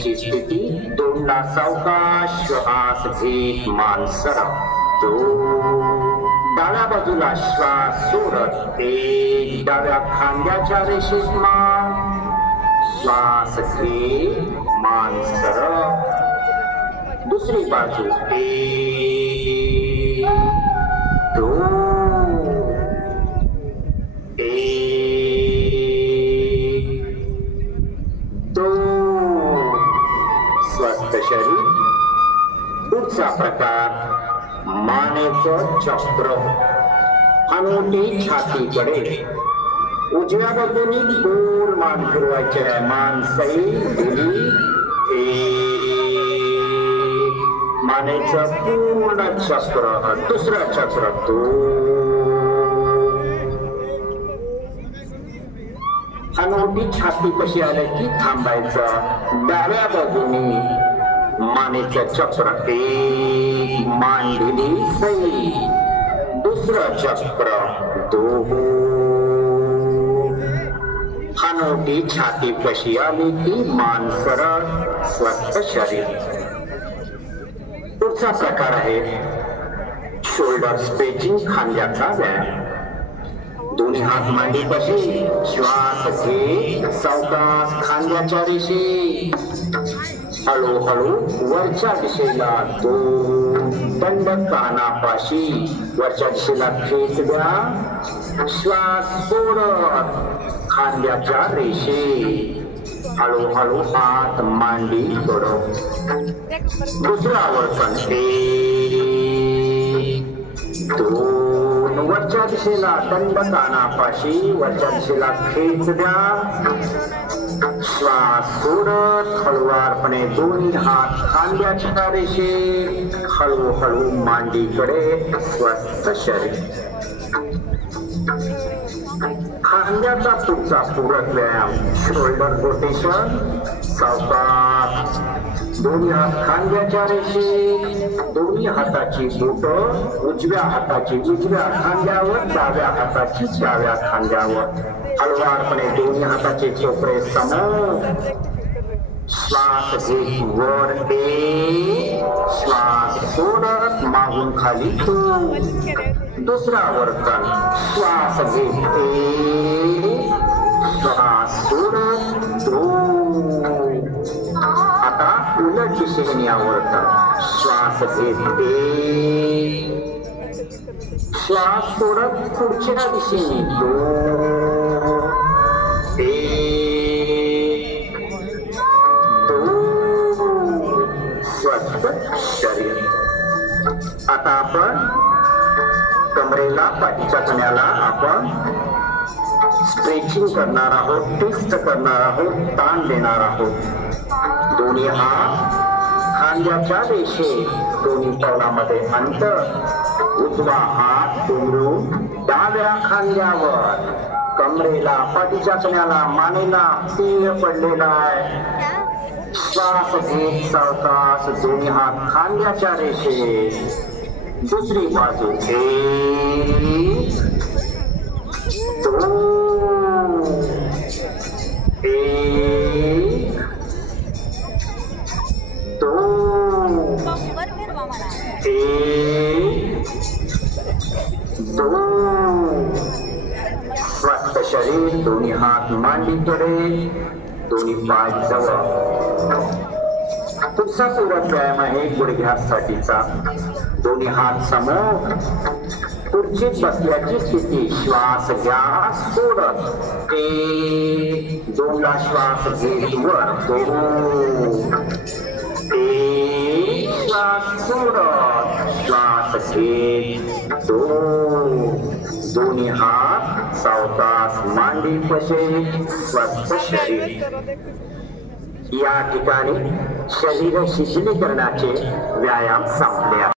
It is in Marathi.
ची स्थिती. दोनला सावकाश श्वास घेत मान सरळ. दोन. डाव्या बाजूला श्वास सोडत एक. डाव्या खांद्याच्या रेषेत मान. श्वास घे मान सरळ. दुसरी बाजू. एक. दोन. एक. दोन. स्वस्थ शरीर. पुढचा प्रकार मानेचं चक्र. हनुवटी छातीकडे. उजव्या बाजूनी गोल मान फिरवायचे आहे. मान सैल दिली. एक. मानेचं पूर्ण चक्र. दुसरं चक्र. हनुवटी छाती कशी आले की थांबायचं. डाव्या बाजूनी मानेचं चक्र. एक. मान दिली सैल. दुसरं चक्र. दोन. हनुवटी छाती कशी आली की मान सरळ. स्वस्थ शरीर. पुढचा प्रकार आहे शोल्डर स्ट्रेचिंग. खांद्याचा व्यायाम. दोन्ही हात मांडीपाशी. श्वास घे सावकाश खांद्याच्या रेषेत. हळूहळू वरच्या दिशेला. दोन. दंड कानापाशी. वरच्या दिशेला खेच द्या. श्वास सोडत खांद्याच्या रेषेत. हळूहळू हात मांडी कडो. दुसरं आवर्तन. एक. दोन. वरच्या दिशेला दंड कानापाशी. वरच्या दिशेला खेच द्या. श्वास सोडत हळुवारपणे दोन्ही हात खांद्याच्या रेषेत. हळूहळू मांडीकडे. स्वस्थ शरीर. खांद्याचा पुढचा पूरक व्यायाम शोल्डर रोटेशन. सावकाश. दोन्ही हात खांद्याच्या रेषेत. दोन्ही हाताची बोट उजव्या हाताची उजव्या खांद्यावर. डाव्या हाताची डाव्या खांद्यावर. हळुवारपणे दोन्ही हाताचे चोपडे समोर. श्वास घेत वर. एक. श्वास सोडत मागून खाली. दोन. दुसरा आवर्तन. श्वास घेत. एक. श्वास सोडत. दोन. आता उलट दिशेने आवर्तन. श्वास घेत. एक. श्वास सोडत पुढच्या दिशेने. दोन. एक. दोन. स्वस्थ शरीर. आता आपण कमरेला पाठीच्या कण्याला आपण स्ट्रेचिंग करणार आहोत. ट्विस्ट करणार आहोत. ताण देणार आहोत. दोन्ही हात खांद्याच्या रेषेत. दोन्ही पावलामध्ये अंतर. उजवा हात दुमडून डाव्या खांद्यावर. कमरेला पाठीच्या कण्याला मानेला पीळ पडलेला आहे. श्वास घेत सावकाश दोन्ही हात खांद्याच्या रेषेत. दुसरी बाजू. एक. दोन. एक. दोन. एक. दोन. स्वस्थ शरीर. दोन्ही हात मांडीकडे. दोन्ही पाय जवळ. पुढचा पूरक व्यायाम आहे गुडघ्यासाठीचा. दोन्ही हात समोर. खुर्चीत बसल्याची स्थिती. श्वास घ्या सोडत. एक. दोनला श्वास घेत वर. दोन. एक. श्वास सोडत. श्वास घेत. दोन. दोन्ही हात सावकाश मांडी पशे. स्वस्थ शरीर. या ठिकाणी शरीर शिथिलीकरणाचे व्यायाम संपले.